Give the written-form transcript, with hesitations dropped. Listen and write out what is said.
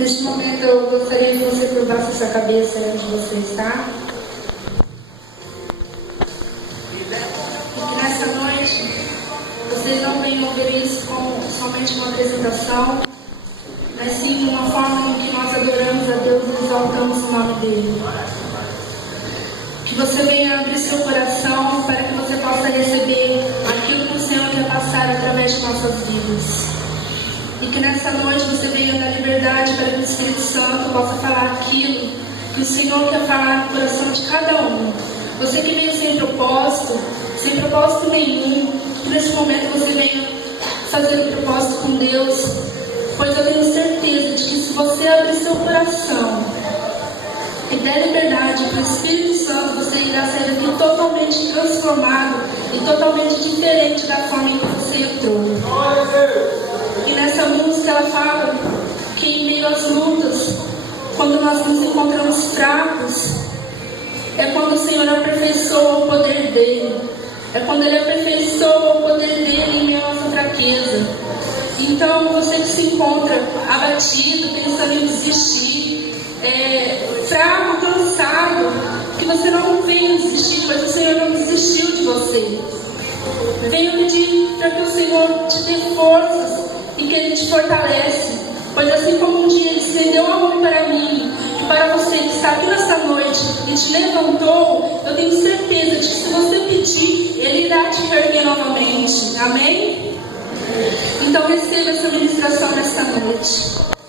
Neste momento eu gostaria que você curvasse a sua cabeça onde você está. E que nessa noite vocês não venham ouvir isso como somente uma apresentação, mas sim uma forma em que nós adoramos a Deus e exaltamos o nome dele. Que você venha abrir seu coração para que você possa receber aquilo que o Senhor quer passar através de nossas vidas. E que nessa noite você venha dar liberdade para que o Espírito Santo possa falar aquilo que o Senhor quer falar no coração de cada um. Você que veio sem propósito nenhum, que nesse momento você venha fazer um propósito com Deus, pois eu tenho certeza de que se você abrir seu coração e der liberdade para o Espírito Santo, você irá sair daqui totalmente transformado e totalmente diferente da forma em que você entrou. E nessa música ela fala que em meio às lutas, quando nós nos encontramos fracos, é quando o Senhor aperfeiçoa o poder dele. É quando ele aperfeiçoa o poder dele em meio à nossa fraqueza. Então você que se encontra abatido, pensando em desistir, fraco, cansado, que você não venha desistir, pois o Senhor não desistiu de você. Venha pedir para que o Senhor te dê forças e que Ele te fortalece, pois assim como um dia Ele estendeu a mão para mim e para você que está aqui nesta noite e te levantou, eu tenho certeza de que se você pedir, Ele irá te erguer novamente. Amém? Então receba essa ministração nesta noite.